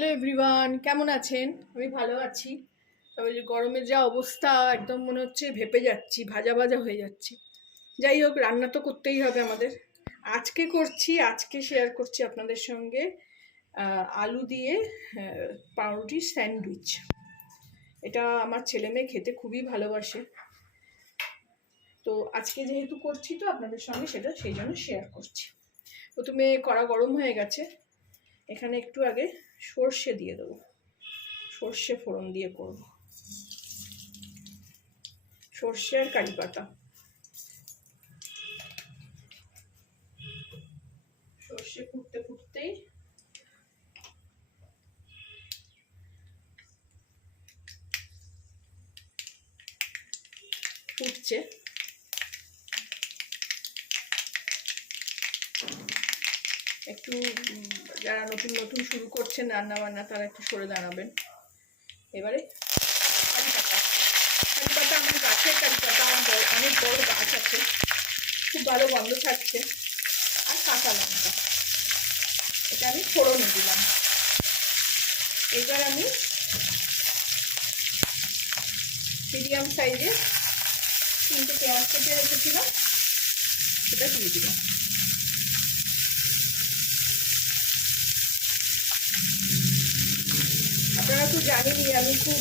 Hello everyone, কেমন আছেন? আমি ভালো আছি। তবে যে গরমের যা অবস্থা, একদম মনে হচ্ছে ভেপে যাচ্ছি, ভাজা ভাজা হয়ে যাচ্ছি। যাই হোক, রান্না তো করতেই হবে আমাদের। আজকে শেয়ার করছি আপনাদের সঙ্গে আলু দিয়ে পাউরুটির স্যান্ডউইচ। এটা আমার ছেলে মেয়ে খেতে খুবই ভালোবাসে। তো আজকে যেহেতু করছি, তো আপনাদের সঙ্গে সেটা সেই জন্য শেয়ার করছি। প্রথমে কড়া গরম হয়ে গেছে, এখানে একটু আগে সর্ষে দিয়ে দেবো। সর্ষে ফোড়ন দিয়ে করব, সর্ষে আর কারি পাতা। সর্ষে ফুটতে ফুটতেই ফুটছে, একটু যারা নতুন নতুন শুরু করছেন রান্না বান্না, তারা একটু সরে দাঁড়াবেন। এবারে কারি পাতা। কারি পাতা আমার গাছের কারি পাতা, আমার অনেক বড় গাছ আছে, খুব ভালো গন্ধ ছাড়ছে। আর কাঁচা লঙ্কা, এটা আমি ফোড়নে দিলাম। এবার আমি মিডিয়াম সাইজে 3টে পেঁয়াজ কেটে রেখেছিলাম, সেটা দিয়ে দিলাম। আপনারা তো জানেনই আমি খুব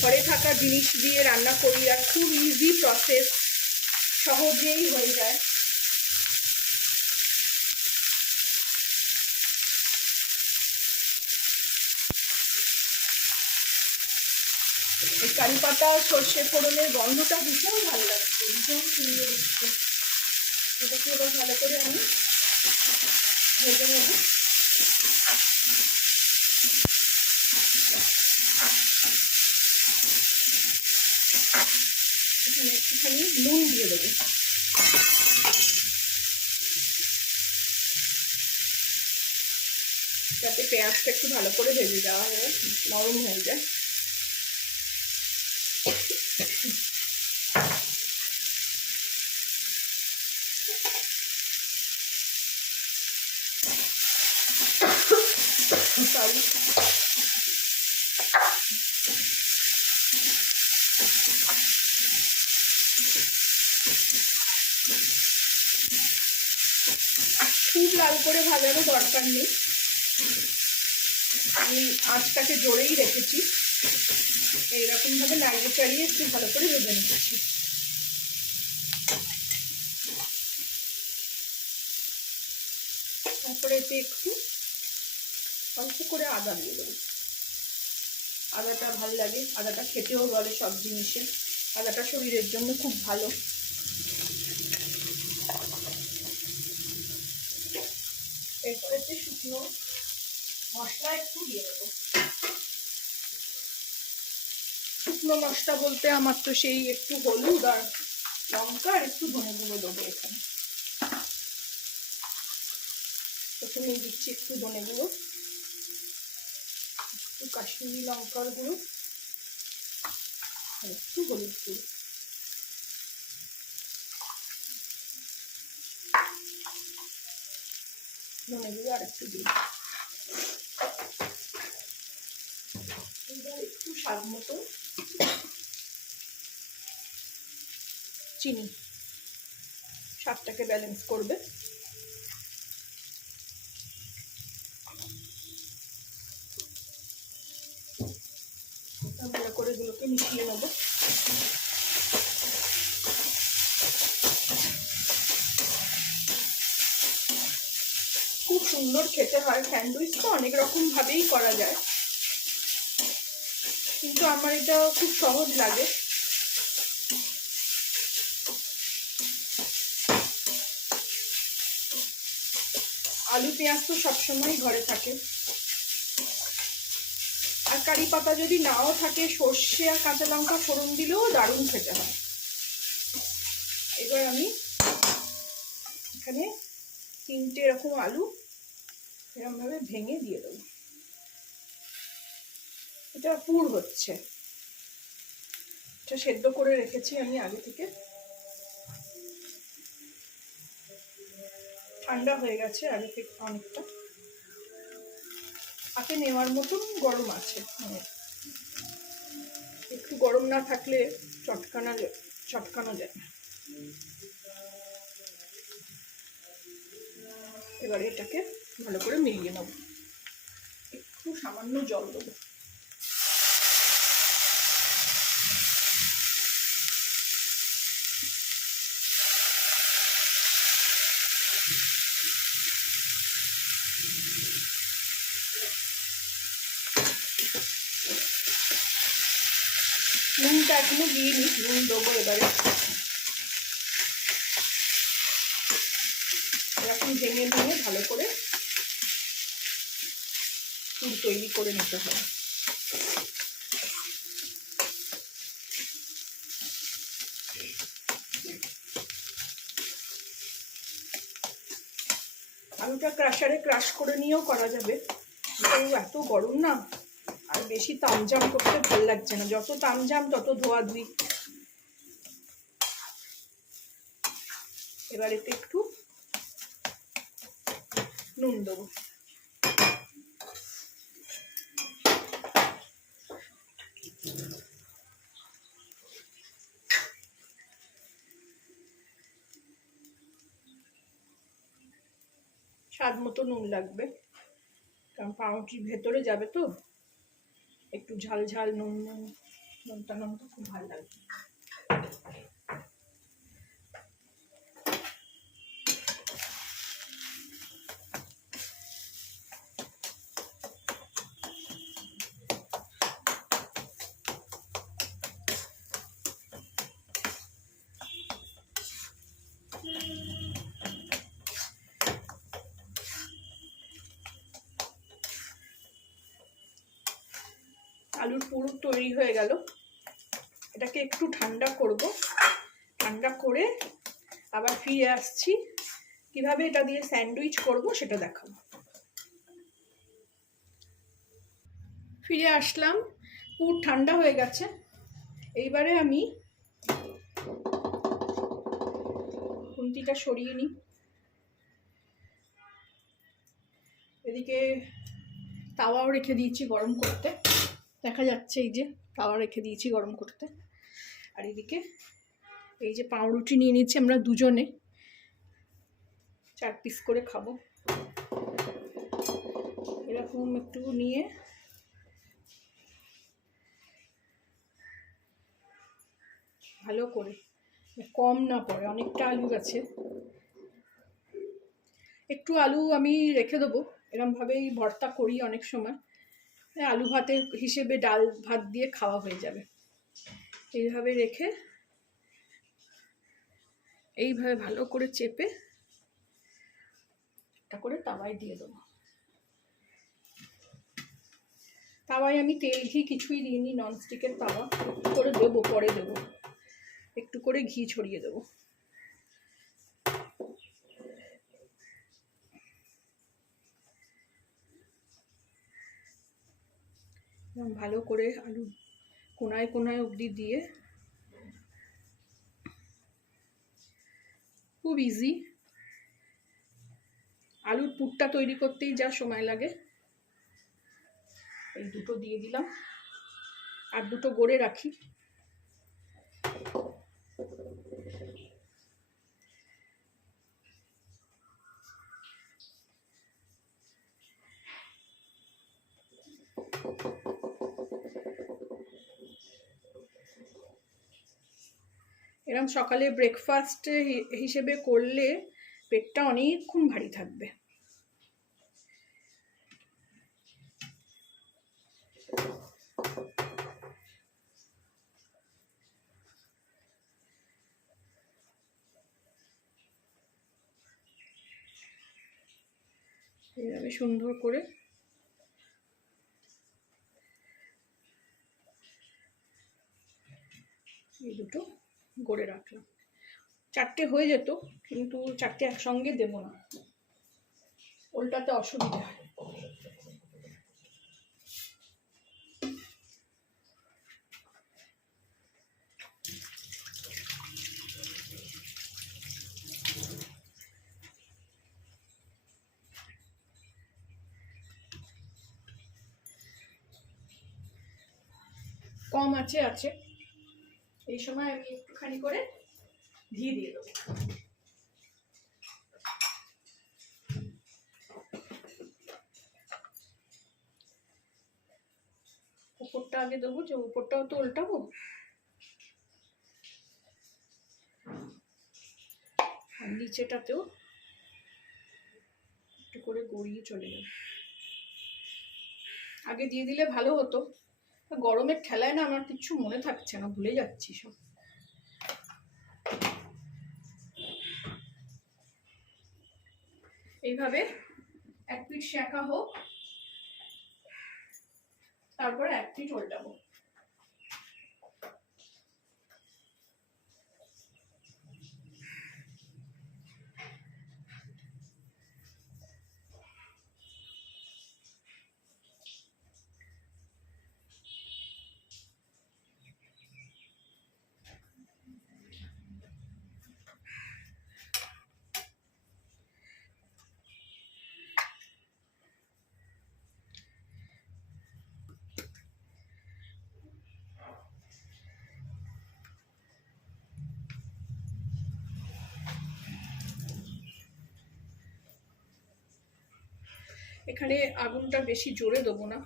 ঘরে থাকা জিনিস দিয়ে রান্না করি, আর খুব ইজি প্রসেস, সহজেই হয়ে যায়। এই কারি পাতা সর্ষে ফোড়নের গন্ধটা ভীষণ ভালো লাগছে, ভীষণ সুন্দর হচ্ছে। এটাকে এবার ভালো করে আমি ভেজে নেব। এখানে একটুখানি নুন দিয়ে দেবো, যাতে পেঁয়াজটা একটু ভালো করে ভেজে দেওয়া হয়, নরম হয়ে যায়। সরি, খুব লাল করে ভাজারও দরকার নেই, আমি আঁচটাকে জোরেই রেখেছি। এইরকম ভাবে নাড়িয়ে চালিয়ে একটু ভালো করে ভেজে নিচ্ছি। তারপরে এতে একটু অল্প করে আদা দিয়ে দেবো। আদাটা ভালো লাগে, আদাটা খেতেও বলে সব জিনিসে, আদাটা শরীরের জন্য খুব ভালো। এরপরে শুকনো মশলা একটু দিয়ে দেবো। শুকনো মশলা বলতে আমার তো সেই একটু হলুদ আর লঙ্কা আর একটু ধনে গুঁড়ো দেবো এখানে। প্রথমেই দিচ্ছি একটু ধনে গুঁড়ো, একটু কাশ্মীরি লঙ্কার গুঁড়ো আর একটু হলুদ গুঁড়ো। ধনে গুঁড়ো আর একটু দিই। এবার একটু স্বাদ মতো চিনি, স্বাদটাকে ব্যালেন্স করবে। ভালো করে এগুলোকে মিশিয়ে নেব। খুব সুন্দর খেতে হয়। স্যান্ডউইচ তো অনেক রকম ভাবেই করা যায়, কিন্তু আমার এটা খুব সহজ লাগে। আলু পেঁয়াজ তো সবসময় ঘরে থাকে, আর কারি পাতা যদি নাও থাকে, সর্ষে আর কাঁচা লঙ্কা ফোড়ন দিলেও দারুণ খেতে হয়। এবার আমি এখানে 3টে এরকম আলু এরকম ভাবে ভেঙে দিয়ে দেবো। এটা পুর হচ্ছে, এটা সেদ্ধ করে রেখেছি আমি আগে থেকে, ঠান্ডা হয়ে গেছে আগে থেকে অনেকটা। হাতে নেওয়ার মতন গরম আছে, মানে একটু গরম না থাকলে চটকানো যায় না। এবারে এটাকে ভালো করে মিলিয়ে নেব, একটু সামান্য জল দেবো। নুনটা এখনো দিইনি, নুন দেবো এবারে। এরকম ভেঙে ভেঙে ভালো করে পুর তৈরি করে নিতে হবে। আলুটা ক্রাশারে ক্রাশ করে নিয়েও করা যাবে, এত গরম না, আর বেশি তামজাম করতে ভালো লাগছে না, যত তামজাম তত ধোয়াধুয়ি। এবার এতে একটু নুন দেবো। স্বাদ মতো নুন লাগবে, কারণ পাউরুটির ভেতরে যাবে তো, একটু ঝাল ঝাল নুনটা খুব ভালো লাগবে। আলুর পুর তৈরি হয়ে গেল, এটাকে একটু ঠান্ডা করব, ঠান্ডা করে আবার ফিরে আসছি, কিভাবে এটা দিয়ে স্যান্ডউইচ করব সেটা দেখাবো। ফিরে আসলাম, পুর ঠান্ডা হয়ে গেছে। এইবারে আমি খুন্তিটা সরিয়ে নিই। এদিকে তাওয়াও রেখে দিয়েছি গরম করতে, দেখা যাচ্ছে এই যে তাওয়া রেখে দিয়েছি গরম করতে। আর এদিকে এই যে পাউরুটি নিয়ে নিচ্ছি, আমরা দুজনে 4 পিস করে খাবো। এরকম একটু নিয়ে ভালো করে, কম না পড়ে, অনেকটা আলু আছে, একটু আলু আমি রেখে দেবো। এরমভাবেই ভর্তা করি অনেক সময়, আলু ভাতের হিসেবে ডাল ভাত দিয়ে খাওয়া হয়ে যাবে। এইভাবে রেখে এইভাবে ভালো করে চেপে এটা করে তাওয়ায় দিয়ে দেবো। তাওয়ায় আমি তেল ঘি কিছুই দিইনি, ননস্টিকের তাওয়া, করে দেবো, পরে দেবো, একটু করে ঘি ছড়িয়ে দেবো। ভালো করে আলু কোনায় কোনায় অবধি দিয়ে, খুব ইজি। আলুর পুরটা তৈরি করতেই যা সময় লাগে। এই দুটো দিয়ে দিলাম, আর দুটো গড়ে রাখি। এরকম সকালে ব্রেকফাস্ট হিসেবে করলে পেটটা অনেকক্ষণ ভারী থাকবে। এইভাবে সুন্দর করে এই দুটো গড়ে রাখলাম। 4টে হয়ে যেত, কিন্তু 4টে একসঙ্গে দেব না, ওলটাতে অসুবিধা হয়। কম আছে আছে। এই সময় আমি একটুখানি করে ঘি দিয়ে দেবো। উপরটা আগে দেবো, যে উপরটাও তো উল্টাবো। আর নিচেটাতেও একটু করে গড়িয়ে চলে যাবে। আগে দিয়ে দিলে ভালো হতো, গরমের ঠেলায় না আমার কিচ্ছু মনে থাকছে না, ভুলে যাচ্ছি সব। এইভাবে এক পিঠ সেঁকা হোক, তারপরে এক পিঠ উল্টাবো। এখানে আগুনটা বেশি জোরে দেবো না,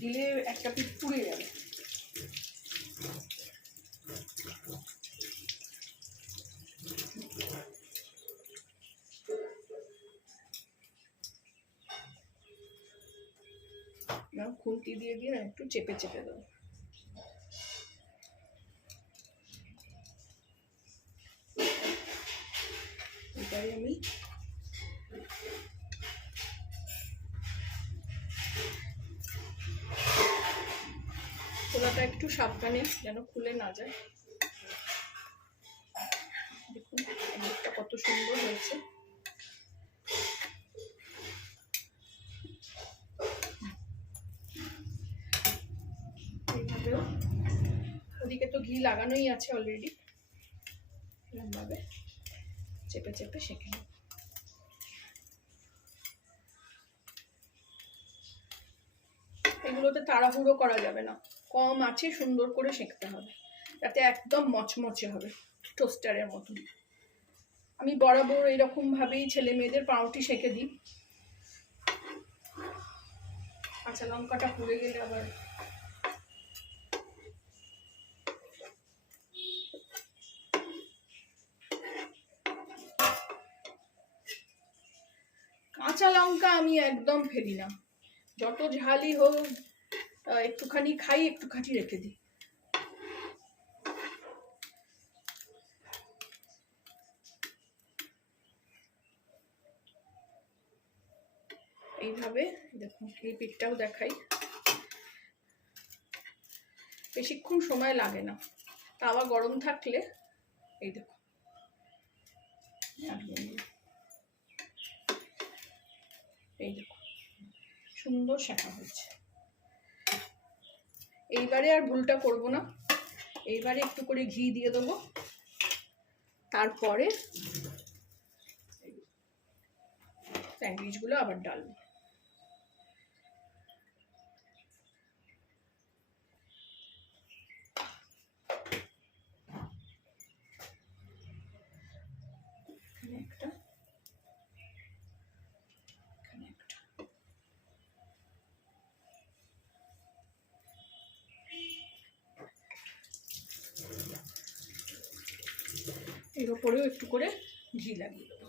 দিলে একটা পিঠ পুড়ে যাবে। খুন্তি দিয়ে দিয়ে একটু চেপে চেপে দেবো। এটাই আমি খোলাটা একটু সাবধানে যেন খুলে না যায়। দেখুন অনেকটা কত সুন্দর হয়েছে। এইভাবেও ওদিকে তো ঘি লাগানোই আছে অলরেডি, এরকমভাবে চেপে চেপে সেঁকে নেব। এগুলোতে তাড়াহুড়ো করা যাবে না, কম আছে সুন্দর করে সেঁকতে হবে, যাতে একদম মচমচে হবে টোস্টারের মতন। আমি বরাবর এইরকম ভাবেই ছেলে মেয়েদের পাউরুটি সেঁকে দিই। কাঁচা লঙ্কাটা পুড়ে গেলে আবার কাঁচা লঙ্কা আমি একদম ফেলি না, যত ঝালই হোক একটুখানি খাই, একটুখানি রেখে দিই। এইভাবে দেখুন, এই পিঠটাও দেখাই, বেশিক্ষণ সময় লাগে না, তাওয়া গরম থাকলে। এই দেখুন এই দেখুন সুন্দর সেঁকা হয়েছে। এইবারে আর ভুলটা করব না, এইবারে একটু করে ঘি দিয়ে দেবো, তারপরে স্যান্ডউইচগুলো আবার ডালবো। এর উপরেও একটু করে ঘি লাগিয়ে দেবো।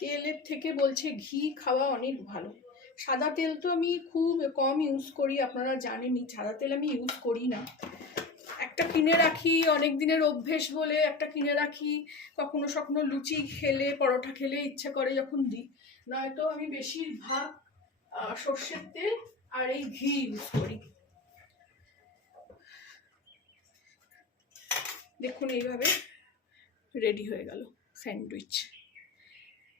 তেলের থেকে বলছে ঘি খাওয়া অনেক ভালো। সাদা তেল তো আমি খুব কম ইউজ করি, আপনারা জানেনই সাদা তেল আমি ইউজ করি না। একটা কিনে রাখি, অনেক দিনের অভ্যেস বলে একটা কিনে রাখি, কখনো কখনো লুচি খেলে পরোটা খেলে ইচ্ছা করে যখন দিই, নয়তো আমি বেশিরভাগ সর্ষের তেল আর এই ঘি ইউজ করি। দেখুন এইভাবে রেডি হয়ে গেল স্যান্ডউইচ।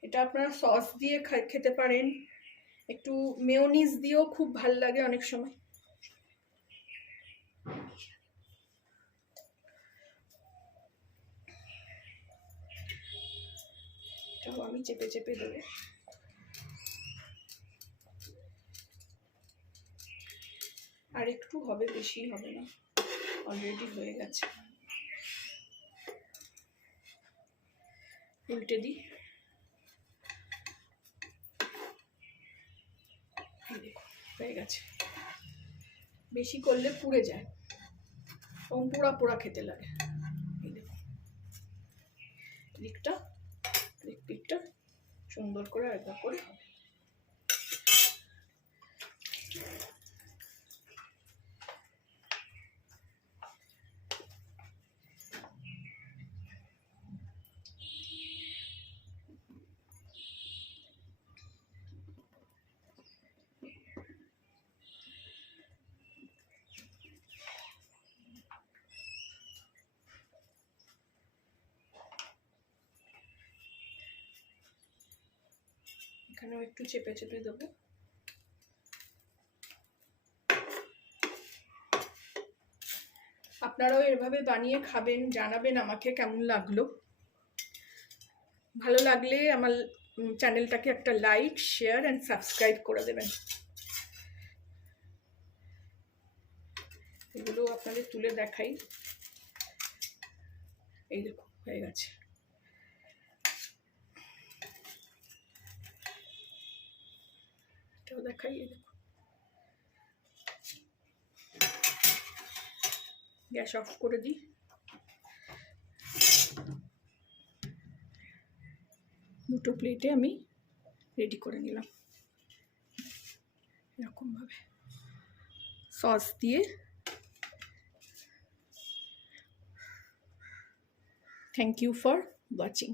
এটা আপনারা সস দিয়ে খেতে পারেন, একটু মেয়োনিজ দিয়েও খুব ভাল লাগে অনেক সময়। সব আমি চেপে চেপে দেবো। আর একটু হবে, বেশি হবে না, অলরেডি হয়ে গেছে। উল্টে দিই। এই দেখো হয়ে গেছে। বেশি করলে পুড়ে যায়, এবং পোড়া পোড়া খেতে লাগে। এই দেখো দিকটা, দিকটা সুন্দর করে একবার করে হবে। এখানেও একটু চেপে চেপে দেবো। আপনারাও এভাবে বানিয়ে খাবেন, জানাবেন আমাকে কেমন লাগলো। ভালো লাগলে আমার চ্যানেলটাকে একটা লাইক, শেয়ার অ্যান্ড সাবস্ক্রাইব করে দেবেন। এগুলো আপনাদের তুলে দেখাই। এই দেখো হয়ে গেছে। এটাও দেখাই। এই দেখো, গ্যাস অফ করে দিই। দুটো প্লেটে আমি রেডি করে নিলাম এরকমভাবে সস দিয়ে। Thank you for watching.